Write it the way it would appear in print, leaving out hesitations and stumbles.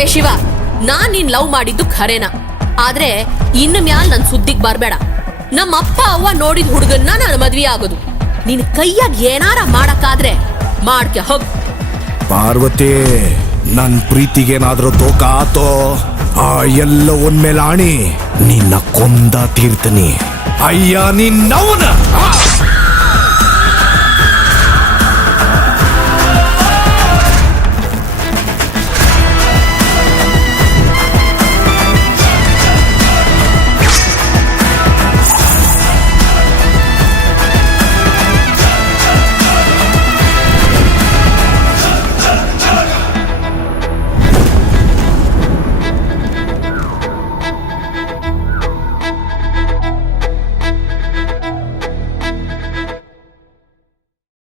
ಲೇ ಶಿವ, ನಾನ್ ನೀನ್ ಲವ್ ಮಾಡಿದ್ದು ಖರೇನ, ಆದ್ರೆ ಇನ್ನು ಮ್ಯಾಲ್ ನನ್ ಸುದ್ದಿಗ್ ಬರ್ಬೇಡ. ನಮ್ಮ ಅಪ್ಪ ಅವ್ವ ನೋಡಿದ ಹುಡುಗನ್ನ ನಾನು ಮದ್ವೆ ಆಗೋದು. ನಿನ್ ಕೈಯಾಗ ಏನಾರ ಮಾಡಕ್ಕಾದ್ರೆ ಮಾಡ್ಕೆ ಹೋಗ್. ಪಾರ್ವತಿ, ನನ್ ಪ್ರೀತಿಗೇನಾದ್ರೂ ತೋಕ ಆತೋ, ಆ ಎಲ್ಲ ಒಂದ್ಮೇಲೆ ಆಣಿ ನಿನ್ನ ಕೊಂದ ತೀರ್ತೀನಿ. ಅಯ್ಯ ನಿನ್ನವನ